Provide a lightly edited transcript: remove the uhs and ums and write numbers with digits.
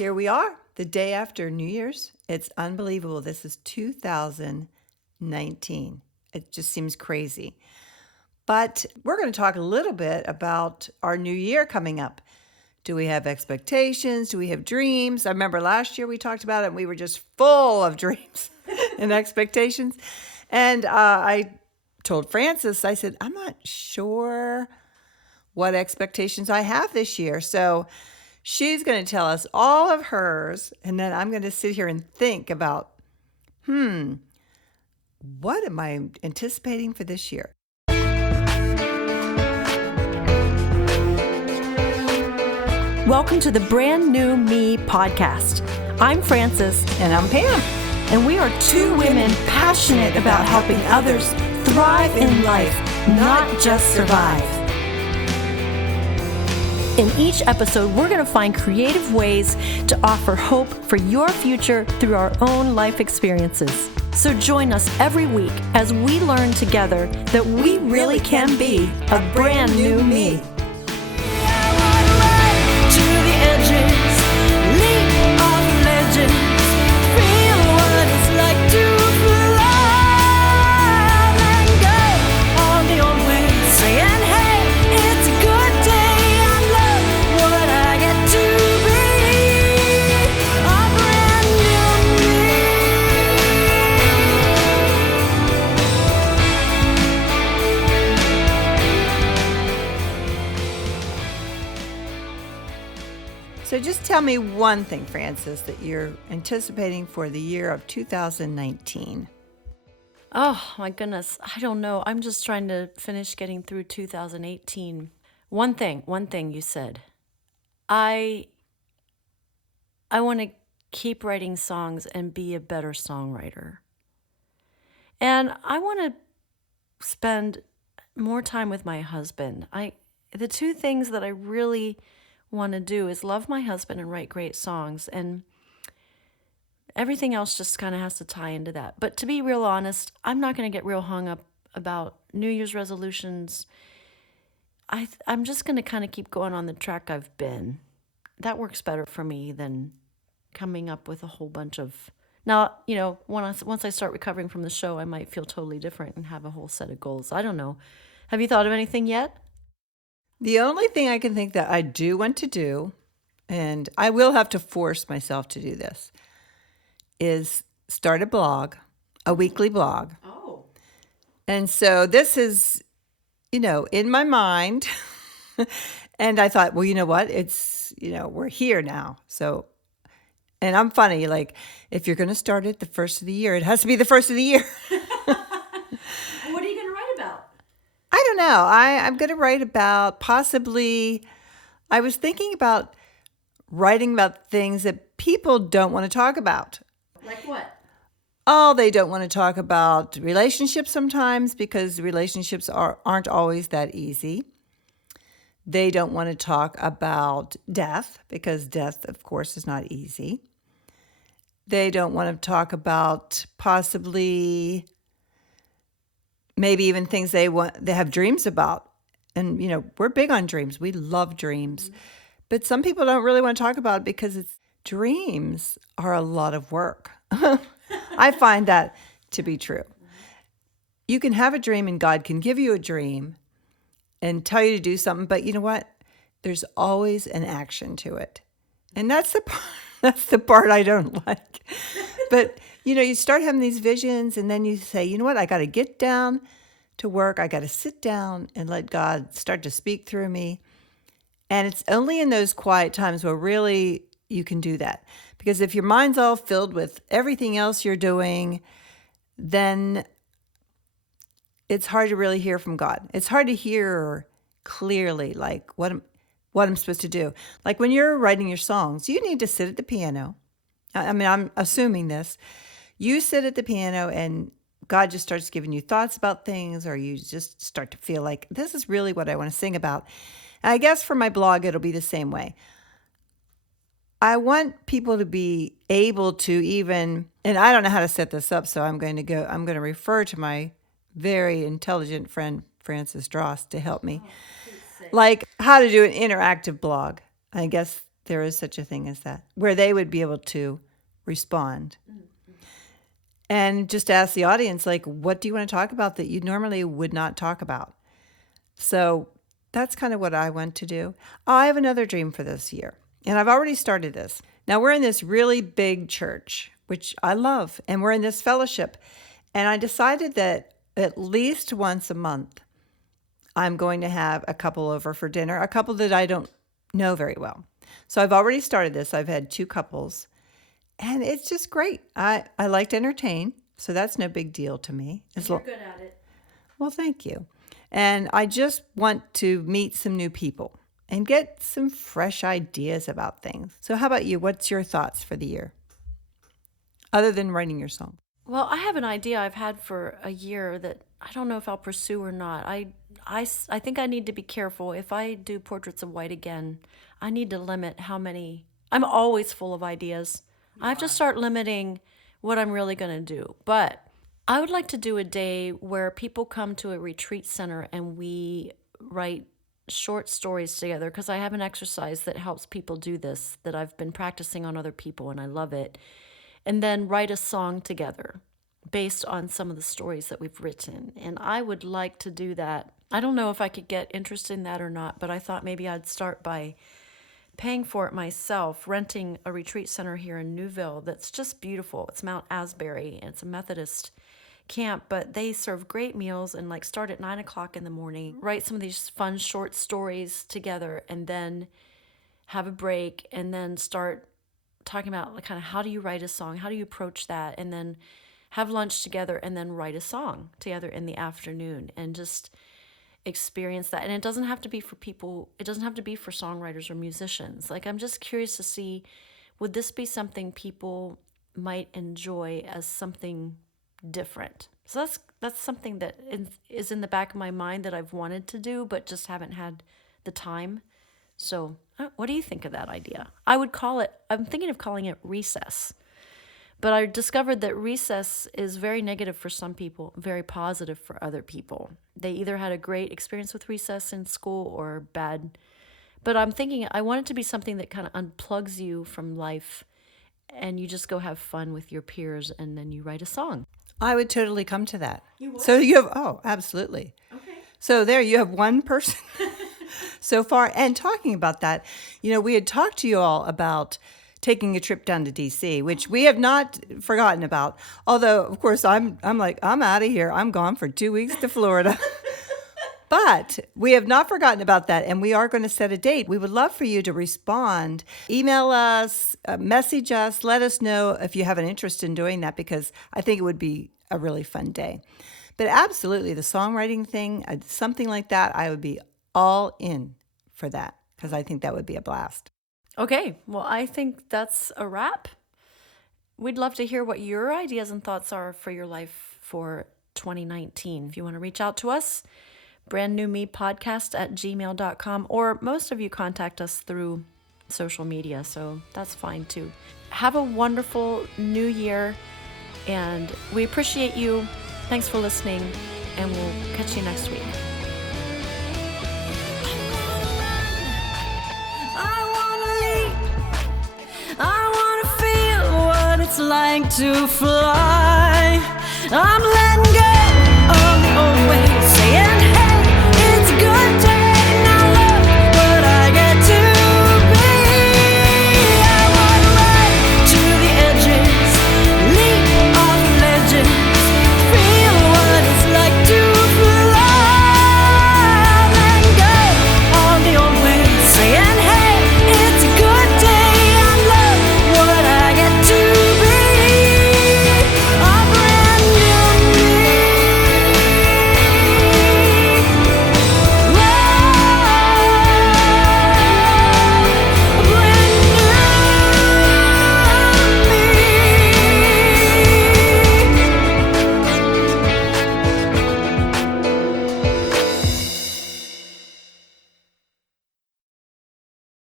Here we are, the day after New Year's. It's unbelievable. This is 2019. It just seems crazy. But we're going to talk a little bit about our new year coming up. Do we have expectations? Do we have dreams? I remember last year we talked about it and we were just full of dreams and expectations. And I told Frances, I said, I'm not sure what expectations I have this year. So she's going to tell us all of hers, and then I'm going to sit here and think about, what am I anticipating for this year? Welcome to the Brand New Me podcast. I'm Frances. And I'm Pam. And we are two women passionate about helping others thrive in life, not just survive. In each episode, we're going to find creative ways to offer hope for your future through our own life experiences. So join us every week as we learn together that we really can be a brand new me. So just tell me one thing, Frances, that you're anticipating for the year of 2019. Oh my goodness. I don't know. I'm just trying to finish getting through 2018. One thing you said. I want to keep writing songs and be a better songwriter. And I want to spend more time with my husband. The two things that I really want to do is love my husband and write great songs, and everything else just kind of has to tie into that. But to be real honest, I'm not going to get real hung up about New Year's resolutions. I'm just going to kind of keep going on the track I've been. That works better for me than coming up with a whole bunch of... Now, once I start recovering from the show, I might feel totally different and have a whole set of goals. I don't know. Have you thought of anything yet? The only thing I can think that I do want to do, and I will have to force myself to do this, is start a blog, a weekly blog. Oh. And so this is, in my mind. And I thought, well, you know what? It's, we're here now. So, and I'm funny, like, if you're going to start it the first of the year, it has to be the first of the year. What are you going to write about? I don't know. I'm going to write about possibly, I was thinking about writing about things that people don't want to talk about. Like what? Oh, they don't want to talk about relationships sometimes because relationships aren't always that easy. They don't want to talk about death because death, of course, is not easy. They don't want to talk about possibly maybe even things they have dreams about. And, we're big on dreams. We love dreams. Mm-hmm. But some people don't really want to talk about it because dreams are a lot of work. I find that to be true. You can have a dream and God can give you a dream and tell you to do something, but you know what? There's always an action to it. And that's the part I don't like. But, you start having these visions and then you say, you know what? I got to get down to work. I got to sit down and let God start to speak through me. And it's only in those quiet times where really you can do that. Because if your mind's all filled with everything else you're doing, then it's hard to really hear from God. It's hard to hear clearly, like what I'm supposed to do. Like when you're writing your songs, you need to sit at the piano. I mean, I'm assuming this. You sit at the piano and God just starts giving you thoughts about things, or you just start to feel like this is really what I want to sing about. And I guess for my blog, it'll be the same way. I want people to be able to even, and I don't know how to set this up, so I'm going to refer to my very intelligent friend, Frances Dross, to help me. Like how to do an interactive blog. I guess there is such a thing as that, where they would be able to respond. And just ask the audience, like, what do you want to talk about that you normally would not talk about? So that's kind of what I want to do. I have another dream for this year, and I've already started this. Now, we're in this really big church, which I love, and we're in this fellowship. And I decided that at least once a month, I'm going to have a couple over for dinner, a couple that I don't know very well. So I've already started this. I've had 2 couples, and it's just great. I like to entertain, so that's no big deal to me. You're good at it. Well, thank you. And I just want to meet some new people and get some fresh ideas about things. So how about you? What's your thoughts for the year, other than writing your song? Well, I have an idea I've had for a year that I don't know if I'll pursue or not. I think I need to be careful. If I do Portraits of White again, I need to limit how many. I'm always full of ideas. I have to start limiting what I'm really going to do. But I would like to do a day where people come to a retreat center and we write short stories together, because I have an exercise that helps people do this that I've been practicing on other people and I love it. And then write a song together based on some of the stories that we've written. And I would like to do that. I don't know if I could get interest in that or not, but I thought maybe I'd start by paying for it myself, renting a retreat center here in Newville that's just beautiful. It's Mount Asbury, and it's a Methodist camp, but they serve great meals and like start at 9 o'clock in the morning, write some of these fun short stories together, and then have a break, and then start talking about like kind of how do you write a song, how do you approach that, and then have lunch together, and then write a song together in the afternoon, and just experience that. And it doesn't have to be for people, it doesn't have to be for songwriters or musicians. Like, I'm just curious to see, would this be something people might enjoy as something different? So that's something that is in the back of my mind that I've wanted to do, but just haven't had the time. So what do you think of that idea? I'm thinking of calling it Recess. But I discovered that recess is very negative for some people, very positive for other people. They either had a great experience with recess in school or bad. But I'm thinking I want it to be something that kind of unplugs you from life, and you just go have fun with your peers, and then you write a song. I would totally come to that. You would? So you have, oh, absolutely. Okay. So there you have one person so far. And talking about that, we had talked to you all about taking a trip down to DC, which we have not forgotten about. Although, of course, I'm like, I'm out of here. I'm gone for 2 weeks to Florida. But we have not forgotten about that, and we are going to set a date. We would love for you to respond. Email us, message us, let us know if you have an interest in doing that, because I think it would be a really fun day. But absolutely, the songwriting thing, something like that, I would be all in for that, because I think that would be a blast. Okay, well, I think that's a wrap. We'd love to hear what your ideas and thoughts are for your life for 2019. If you want to reach out to us, brandnewmepodcast@gmail.com, or most of you contact us through social media, so that's fine too. Have a wonderful new year, and we appreciate you. Thanks for listening, and we'll catch you next week. It's like to fly. I'm letting go.